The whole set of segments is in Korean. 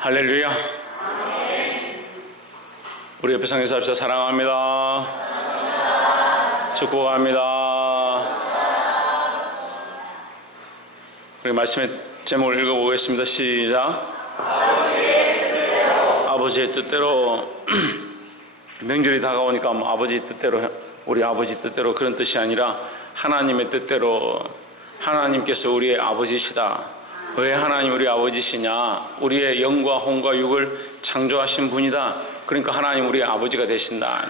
할렐루야. 우리 옆에 상에서 합시다. 사랑합니다. 축복합니다. 우리 말씀의 제목을 읽어보겠습니다. 시작. 아버지의 뜻대로. 명절이 다가오니까 아버지 뜻대로, 우리 아버지 뜻대로 그런 뜻이 아니라 하나님의 뜻대로. 하나님께서 우리의 아버지시다. 왜 하나님 우리 아버지시냐? 우리의 영과 혼과 육을 창조하신 분이다. 그러니까 하나님 우리의 아버지가 되신다.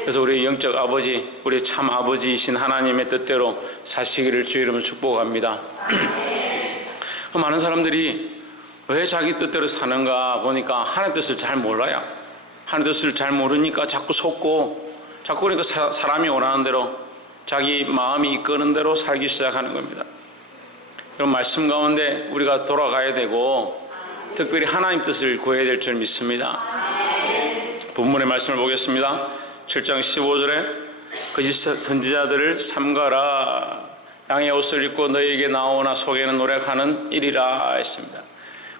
그래서 우리의 영적 아버지, 우리의 참 아버지이신 하나님의 뜻대로 사시기를 주의 이름으로 축복합니다. 많은 사람들이 왜 자기 뜻대로 사는가 보니까 하나님 뜻을 잘 몰라요. 하나님 뜻을 잘 모르니까 자꾸 속고, 자꾸 그러니까 사람이 원하는 대로, 자기 마음이 이끄는 대로 살기 시작하는 겁니다. 그런 말씀 가운데 우리가 돌아가야 되고, 특별히 하나님 뜻을 구해야 될 줄 믿습니다. 본문의 말씀을 보겠습니다. 7장 15절에 거짓 선지자들을 삼가라. 양의 옷을 입고 너희에게 나오나 속에는 노력하는 일이라 했습니다.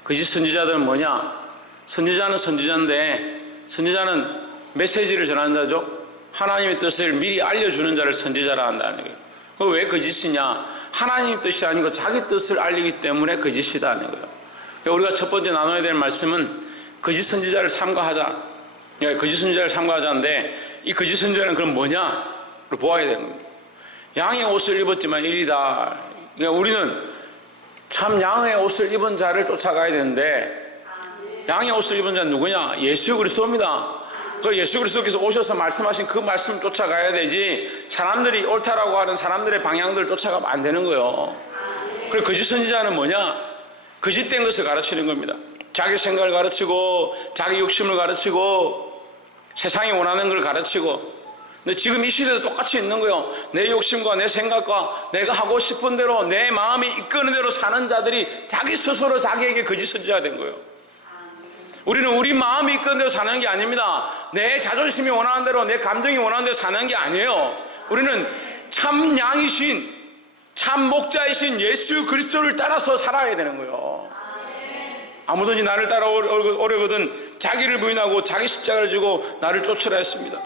거짓 선지자들은 뭐냐? 선지자는 선지자인데, 선지자는 메시지를 전하는 자죠. 하나님의 뜻을 미리 알려주는 자를 선지자라 한다는 거예요. 왜 거짓이냐? 하나님의 뜻이 아니고 자기 뜻을 알리기 때문에 거짓이다는 거예요. 우리가 첫 번째 나눠야 될 말씀은 거짓 선지자를 삼가하자. 거짓 선지자를 삼가하자인데, 이 거짓 선지자는 그럼 뭐냐를 보아야 되는 겁니다. 양의 옷을 입었지만 일이다. 그러니까 우리는 참 양의 옷을 입은 자를 쫓아가야 되는데, 양의 옷을 입은 자는 누구냐? 예수 그리스도입니다. 그 예수 그리스도께서 오셔서 말씀하신 그 말씀을 쫓아가야 되지, 사람들이 옳다라고 하는 사람들의 방향들을 쫓아가면 안 되는 거예요. 그리고 거짓 선지자는 뭐냐? 거짓된 것을 가르치는 겁니다. 자기 생각을 가르치고, 자기 욕심을 가르치고, 세상이 원하는 걸 가르치고. 근데 지금 이 시대도 똑같이 있는 거예요. 내 욕심과 내 생각과 내가 하고 싶은 대로, 내 마음이 이끄는 대로 사는 자들이 자기 스스로 자기에게 거짓 선지자가 된 거예요. 우리는 우리 마음이 이끄는 대로 사는 게 아닙니다. 내 자존심이 원하는 대로, 내 감정이 원하는 대로 사는 게 아니에요. 우리는 참 양이신, 참 목자이신 예수 그리스도를 따라서 살아야 되는 거예요. 아무든지 나를 따라오려거든 자기를 부인하고 자기 십자가를 지고 나를 쫓으라 했습니다.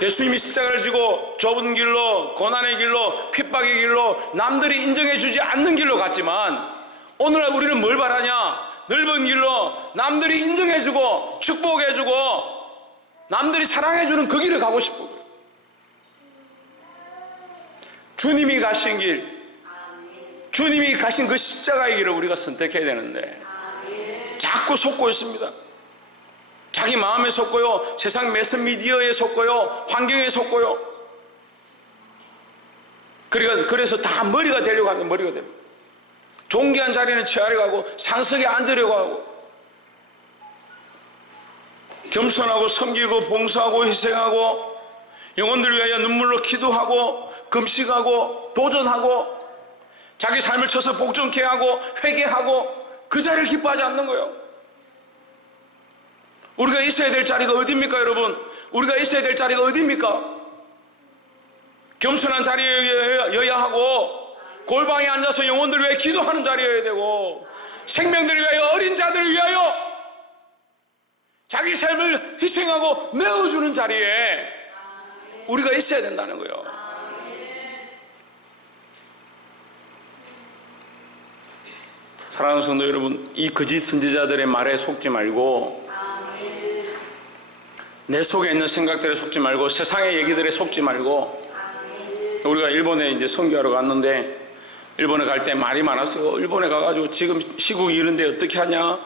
예수님이 십자가를 지고 좁은 길로, 고난의 길로, 핍박의 길로, 남들이 인정해 주지 않는 길로 갔지만, 오늘날 우리는 뭘 바라냐? 넓은 길로 남들이 인정해주고 축복해주고 남들이 사랑해주는 그 길을 가고 싶어요. 주님이 가신 길, 주님이 가신 그 십자가의 길을 우리가 선택해야 되는데 자꾸 속고 있습니다. 자기 마음에 속고요, 세상 매스미디어에 속고요, 환경에 속고요. 그래서 다 머리가 되려고 하는 머리가 됩니다. 존귀한 자리는 취하려고 하고, 상석에 앉으려고 하고, 겸손하고 섬기고 봉사하고 희생하고, 영혼들을 위하여 눈물로 기도하고 금식하고 도전하고, 자기 삶을 쳐서 복종케 하고 회개하고, 그 자리를 기뻐하지 않는 거예요. 우리가 있어야 될 자리가 어디입니까, 여러분? 우리가 있어야 될 자리가 어디입니까? 겸손한 자리여야 하고, 골방에 앉아서 영혼들을 위해 기도하는 자리여야 되고, 생명들을 위하여, 어린 자들을 위하여 자기 삶을 희생하고 내어주는 자리에 우리가 있어야 된다는 거예요. 사랑하는 성도 여러분, 이 거짓 선지자들의 말에 속지 말고, 내 속에 있는 생각들에 속지 말고, 세상의 얘기들에 속지 말고. 우리가 일본에 이제 선교하러 갔는데, 일본에 갈 때 말이 많았어요. 일본에 가가지고 지금 시국이 이런데 어떻게 하냐?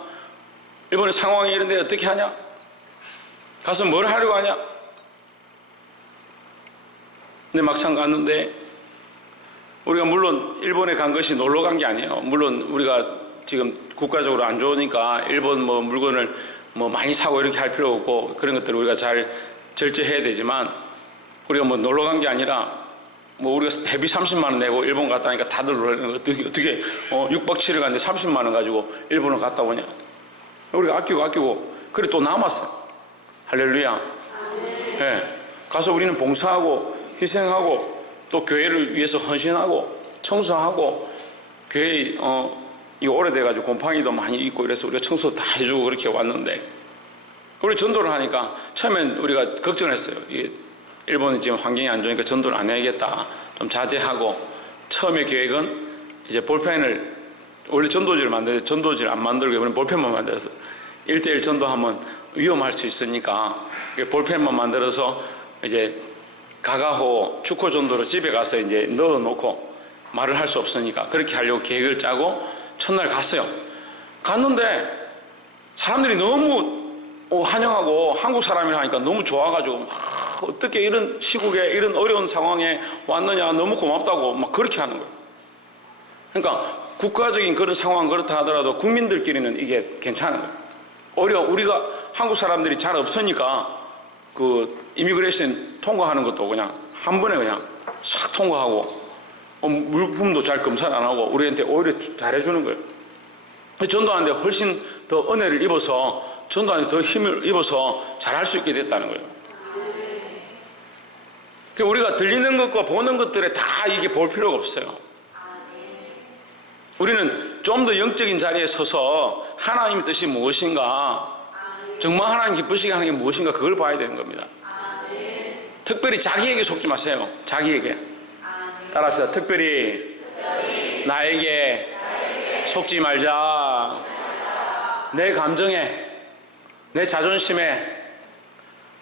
일본의 상황이 이런데 어떻게 하냐? 가서 뭘 하려고 하냐? 근데 막상 갔는데, 우리가 물론 일본에 간 것이 놀러 간 게 아니에요. 물론 우리가 지금 국가적으로 안 좋으니까 일본 물건을 많이 사고 이렇게 할 필요 없고, 그런 것들을 우리가 잘 절제해야 되지만, 우리가 놀러 간 게 아니라, 우리가 회비 30만 원 내고 일본 갔다 하니까 다들 놀라는 거. 어떻게 6박 7일 갔는데 30만 원 가지고 일본을 갔다 오냐? 우리가 아끼고 그래 또 남았어. 할렐루야. 네. 가서 우리는 봉사하고 희생하고, 또 교회를 위해서 헌신하고 청소하고, 교회 이거 오래돼가지고 곰팡이도 많이 있고 이래서 우리가 청소 다 해주고 그렇게 왔는데, 우리 전도를 하니까 처음엔 우리가 걱정을 했어요. 이게 일본이 지금 환경이 안 좋으니까 전도를 안 해야겠다, 좀 자제하고, 처음에 계획은 이제 볼펜을, 원래 전도지를 만들어서 전도지를 안 만들고 이번에 볼펜만 만들어서 1:1 전도하면 위험할 수 있으니까 볼펜만 만들어서 이제 가가호 축호 전도로 집에 가서 이제 넣어놓고 말을 할 수 없으니까 그렇게 하려고 계획을 짜고 첫날 갔어요. 갔는데 사람들이 너무 환영하고 한국 사람이라 하니까 너무 좋아가지고 어떻게 이런 시국에 이런 어려운 상황에 왔느냐, 너무 고맙다고 막 그렇게 하는 거예요. 그러니까 국가적인 그런 상황 그렇다 하더라도 국민들끼리는 이게 괜찮은 거예요. 우리가 한국 사람들이 잘 없으니까 그 이미그레이션 통과하는 것도 그냥 한 번에 그냥 싹 통과하고 물품도 잘 검사를 안 하고 우리한테 오히려 잘해주는 거예요. 전도하는데 훨씬 더 은혜를 입어서, 전도하는데 더 힘을 입어서 잘할 수 있게 됐다는 거예요. 우리가 들리는 것과 보는 것들에 다 이게 볼 필요가 없어요. 우리는 좀 더 영적인 자리에 서서 하나님의 뜻이 무엇인가, 정말 하나님 기쁘시게 하는 게 무엇인가, 그걸 봐야 되는 겁니다. 특별히 자기에게 속지 마세요. 자기에게. 따라합시다. 특별히 나에게 속지 말자. 내 감정에, 내 자존심에,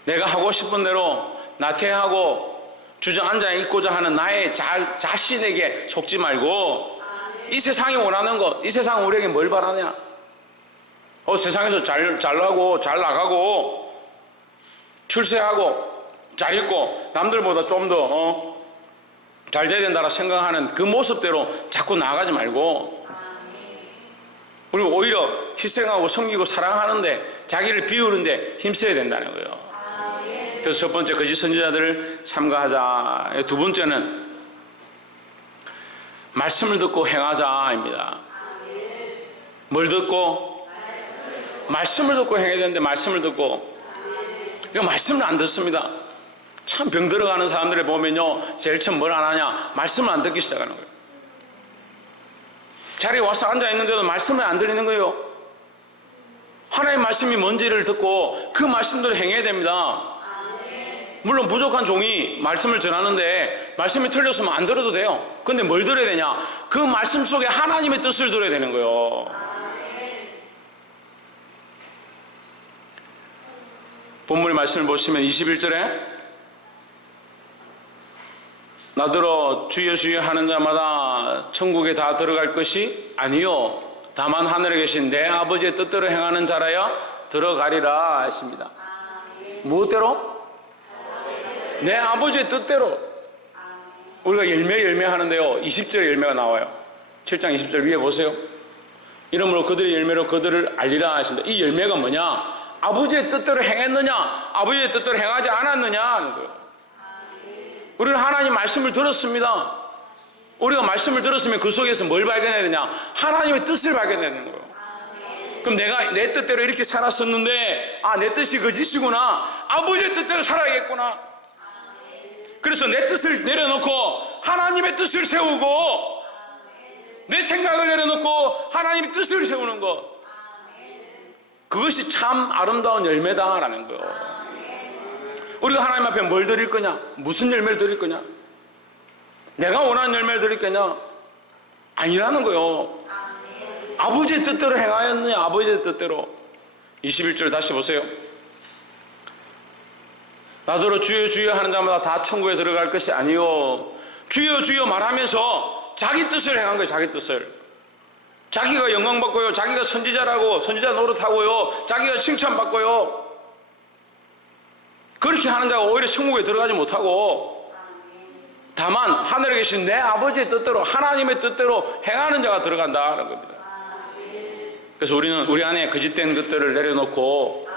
내가 하고 싶은 대로 나태하고 주저앉아 있고자 하는 나의 자신에게 속지 말고, 이 세상이 원하는 것, 이 세상은 우리에게 뭘 바라냐? 세상에서 잘 나고 잘 나가고 출세하고 잘 있고 남들보다 좀 더 잘 돼야 된다고 생각하는 그 모습대로 자꾸 나아가지 말고, 우리 오히려 희생하고 섬기고 사랑하는데, 자기를 비우는데 힘써야 된다는 거예요. 그래서 첫 번째, 거짓 선지자들을 삼가하자. 두 번째는 말씀을 듣고 행하자입니다. 뭘 듣고? 말씀을 듣고 행해야 되는데 말씀을 듣고, 그러니까 말씀을 안 듣습니다. 참 병 들어가는 사람들을 보면요, 제일 처음 뭘 안 하냐? 말씀을 안 듣기 시작하는 거예요. 자리에 와서 앉아 있는데도 말씀을 안 들리는 거예요. 하나님의 말씀이 뭔지를 듣고 그 말씀대로 행해야 됩니다. 물론 부족한 종이 말씀을 전하는데 말씀이 틀렸으면 안 들어도 돼요. 근데 뭘 들어야 되냐? 그 말씀 속에 하나님의 뜻을 들어야 되는 거예요. 본문의 말씀을 보시면 21절에 나더러 주여 주여 하는 자마다 천국에 다 들어갈 것이 아니요 다만 하늘에 계신 내 아버지의 뜻대로 행하는 자라야 들어가리라 했습니다. 무엇대로? 내 아버지의 뜻대로. 우리가 열매 하는데요, 20절에 열매가 나와요. 7장 20절 위에 보세요. 이러므로 그들의 열매로 그들을 알리라 하십니다. 이 열매가 뭐냐? 아버지의 뜻대로 행했느냐, 아버지의 뜻대로 행하지 않았느냐 하는 거예요. 우리는 하나님 말씀을 들었습니다. 우리가 말씀을 들었으면 그 속에서 뭘 발견해야 되냐? 하나님의 뜻을 발견해야 되는 거예요. 그럼 내가 내 뜻대로 이렇게 살았었는데, 내 뜻이 거짓이구나, 아버지의 뜻대로 살아야겠구나. 그래서 내 뜻을 내려놓고 하나님의 뜻을 세우고, 내 생각을 내려놓고 하나님의 뜻을 세우는 것, 그것이 참 아름다운 열매다라는 거예요. 우리가 하나님 앞에 뭘 드릴 거냐? 무슨 열매를 드릴 거냐? 내가 원하는 열매를 드릴 거냐? 아니라는 거예요. 아버지의 뜻대로 행하였느냐? 아버지의 뜻대로. 21절 다시 보세요. 나더러 주여 주여 하는 자마다 다 천국에 들어갈 것이 아니요 주여 주여 말하면서 자기 뜻을 행한 거예요. 자기 뜻을. 자기가 영광받고요, 자기가 선지자라고 선지자 노릇하고요, 자기가 칭찬받고요, 그렇게 하는 자가 오히려 천국에 들어가지 못하고, 다만 하늘에 계신 내 아버지의 뜻대로, 하나님의 뜻대로 행하는 자가 들어간다는 겁니다. 그래서 우리는 우리 안에 거짓된 것들을 내려놓고,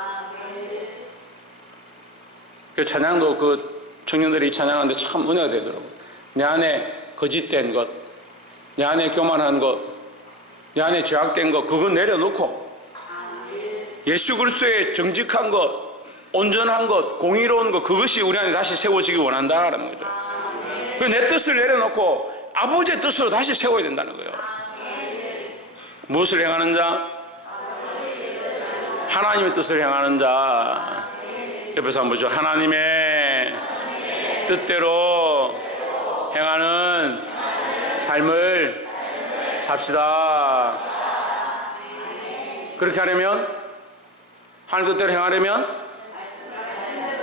그 찬양도 그 청년들이 찬양하는데 참 은혜가 되더라고요. 내 안에 거짓된 것, 내 안에 교만한 것, 내 안에 죄악된 것, 그거 내려놓고 예수 그리스도의 정직한 것, 온전한 것, 공의로운 것, 그것이 우리 안에 다시 세워지기 원한다라는 거죠. 내 뜻을 내려놓고 아버지의 뜻으로 다시 세워야 된다는 거예요. 무엇을 행하는 자? 하나님의 뜻을 행하는 자. 옆에서 한번 보죠. 하나님의 뜻대로 행하는 삶을 삽시다. 그렇게 하려면, 하나님 뜻대로 행하려면,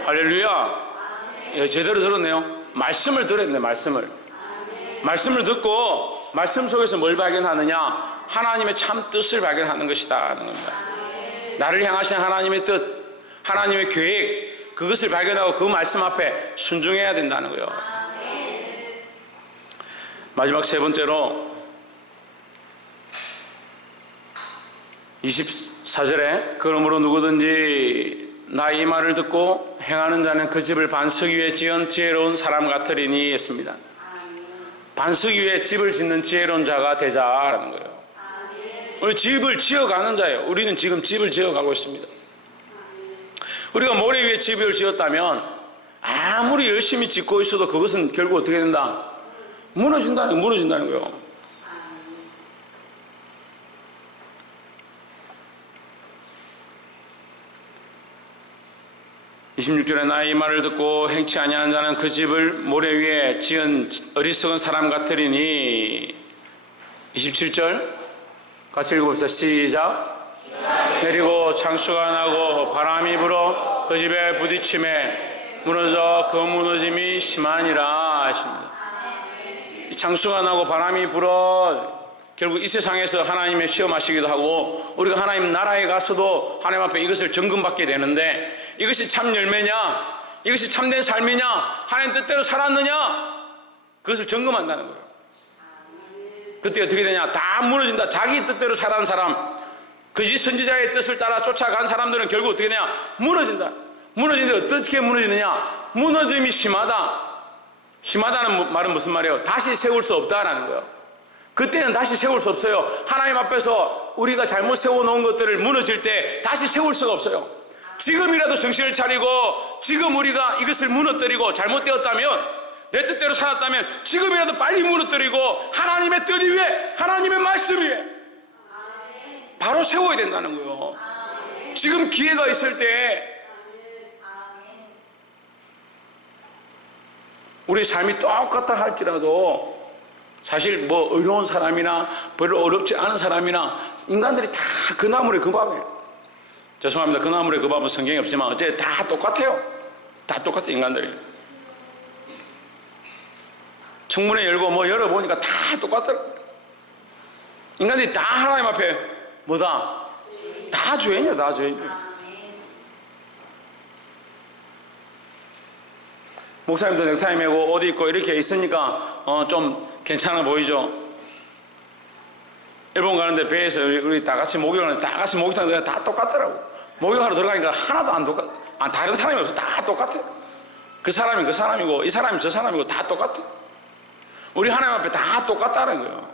할렐루야. 예, 제대로 들었네요. 말씀을 들었네. 말씀을 듣고 말씀 속에서 뭘 발견하느냐? 하나님의 참 뜻을 발견하는 것이다 하는 겁니다. 나를 향하신 하나님의 뜻, 하나님의 계획, 그것을 발견하고 그 말씀 앞에 순종해야 된다는 거예요. 마지막 세 번째로 24절에 그러므로 누구든지 나의 말을 듣고 행하는 자는 그 집을 반석 위에 지은 지혜로운 사람 같으리니 했습니다. 반석 위에 집을 짓는 지혜로운 자가 되자라는 거예요. 우리 집을 지어가는 자예요. 우리는 지금 집을 지어가고 있습니다. 우리가 모래 위에 집을 지었다면 아무리 열심히 짓고 있어도 그것은 결국 어떻게 된다? 무너진다는 거예요. 26절에 나의 말을 듣고 행치 아니하는 자는 그 집을 모래 위에 지은 어리석은 사람 같으리니. 27절 같이 읽어봅시다. 시작. 내리고 창수가 나고 바람이 불어 그 집에 부딪힘에 무너져 그 무너짐이 심하니라 하십니다. 창수가 나고 바람이 불어 결국 이 세상에서 하나님의 시험하시기도 하고 우리가 하나님 나라에 가서도 하나님 앞에 이것을 점검받게 되는데, 이것이 참 열매냐, 이것이 참된 삶이냐, 하나님 뜻대로 살았느냐, 그것을 점검한다는 거예요. 그때 어떻게 되냐? 다 무너진다. 자기 뜻대로 살아온 사람, 그지 선지자의 뜻을 따라 쫓아간 사람들은 결국 어떻게 되냐? 무너진다. 무너지는데 어떻게 무너지느냐? 무너짐이 심하다. 심하다는 말은 무슨 말이에요? 다시 세울 수 없다라는 거예요. 그때는 다시 세울 수 없어요. 하나님 앞에서 우리가 잘못 세워놓은 것들을 무너질 때 다시 세울 수가 없어요. 지금이라도 정신을 차리고, 지금 우리가 이것을 무너뜨리고 잘못되었다면, 내 뜻대로 살았다면 지금이라도 빨리 무너뜨리고 하나님의 뜻 위에, 하나님의 말씀 위에 바로 세워야 된다는 거예요. 지금 기회가 있을 때 우리 삶이 똑같다 할지라도, 사실 뭐 어려운 사람이나 별로 어렵지 않은 사람이나 인간들이 다 그 나물의 그 밥이에요. 죄송합니다. 그 나물의 그 밥은 성경에 없지만 어째 다 똑같아요. 다 똑같아요. 인간들이 청문회 열고 뭐 열어보니까 다 똑같더라고요. 인간들이 다 하나님 앞에 뭐다? 다 죄인이야. 다 죄인이야. 목사님도 넥타이 메고 옷 입고 이렇게 있으니까 좀 괜찮아 보이죠? 일본 가는데 배에서 우리 다 같이 목욕하는데 다 같이 목욕탕에 다 똑같더라고. 목욕하러 들어가니까 하나도 안 똑같아. 다른 사람이 없어. 다 똑같아. 그 사람이 그 사람이고 이 사람이 저 사람이고 다 똑같아. 우리 하나님 앞에 다 똑같다는 거예요.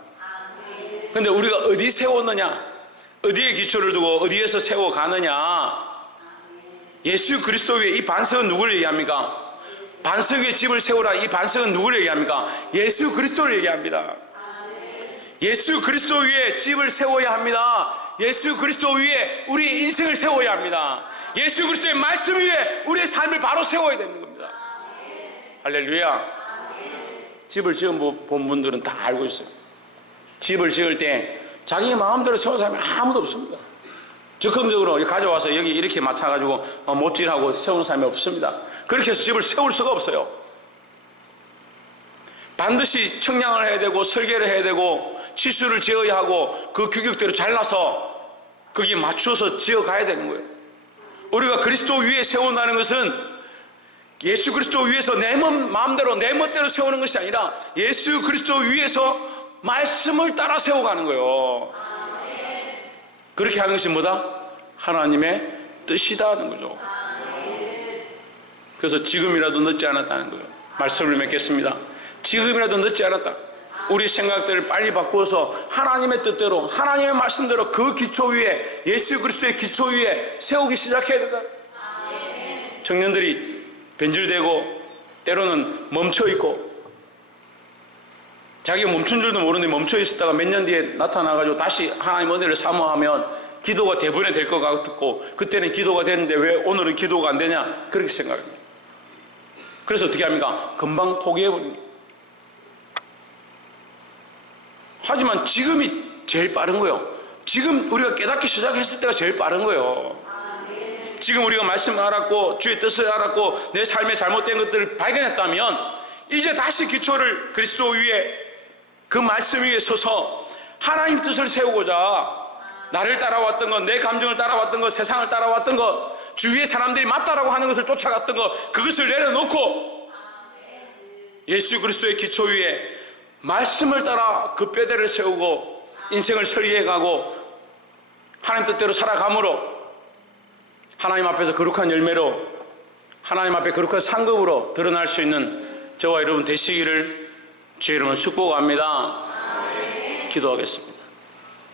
근데 우리가 어디 세웠느냐, 어디에 기초를 두고 어디에서 세워가느냐. 예수 그리스도 위에 이 반석은 누구를 얘기합니까? 반석 위에 집을 세우라. 이 반석은 누구를 얘기합니까? 예수 그리스도를 얘기합니다. 예수 그리스도 위에 집을 세워야 합니다. 예수 그리스도 위에 우리의 인생을 세워야 합니다. 예수 그리스도의 말씀 위에 우리의 삶을 바로 세워야 되는 겁니다. 할렐루야. 집을 지은 본 분들은 다 알고 있어요. 집을 지을 때 자기 마음대로 세운 사람이 아무도 없습니다. 적극적으로 가져와서 여기 이렇게 맞춰가지고 못질하고 세우는 사람이 없습니다. 그렇게 해서 집을 세울 수가 없어요. 반드시 청량을 해야 되고 설계를 해야 되고 치수를 지어야 하고 그 규격대로 잘라서 거기에 맞추어서 지어가야 되는 거예요. 우리가 그리스도 위에 세운다는 것은 예수 그리스도 위에서 내 마음대로 내 멋대로 세우는 것이 아니라 예수 그리스도 위에서 말씀을 따라 세워가는 거예요. 그렇게 하는 것이 뭐다? 하나님의 뜻이다 하는 거죠. 그래서 지금이라도 늦지 않았다는 거예요. 말씀을 맺겠습니다. 지금이라도 늦지 않았다. 우리 생각들을 빨리 바꾸어서 하나님의 뜻대로, 하나님의 말씀대로 그 기초 위에, 예수 그리스도의 기초 위에 세우기 시작해야 된다. 청년들이 변질되고 때로는 멈춰있고 자기가 멈춘 줄도 모르는데 멈춰 있었다가 몇 년 뒤에 나타나가지고 다시 하나님 은혜를 사모하면 기도가 대번에 될 것 같고, 그때는 기도가 됐는데 왜 오늘은 기도가 안 되냐, 그렇게 생각합니다. 그래서 어떻게 합니까? 금방 포기해버립니다. 하지만 지금이 제일 빠른 거예요. 지금 우리가 깨닫기 시작했을 때가 제일 빠른 거예요. 지금 우리가 말씀을 알았고 주의 뜻을 알았고 내 삶에 잘못된 것들을 발견했다면 이제 다시 기초를 그리스도 위에, 그 말씀 위에 서서 하나님 뜻을 세우고자, 나를 따라왔던 것, 내 감정을 따라왔던 것, 세상을 따라왔던 것, 주위의 사람들이 맞다라고 하는 것을 쫓아갔던 것, 그것을 내려놓고 예수 그리스도의 기초 위에 말씀을 따라 그 뼈대를 세우고 인생을 설계해가고 하나님 뜻대로 살아감으로 하나님 앞에서 거룩한 열매로, 하나님 앞에 거룩한 상급으로 드러날 수 있는 저와 여러분 되시기를 주의 이름으로 축복합니다. 기도하겠습니다.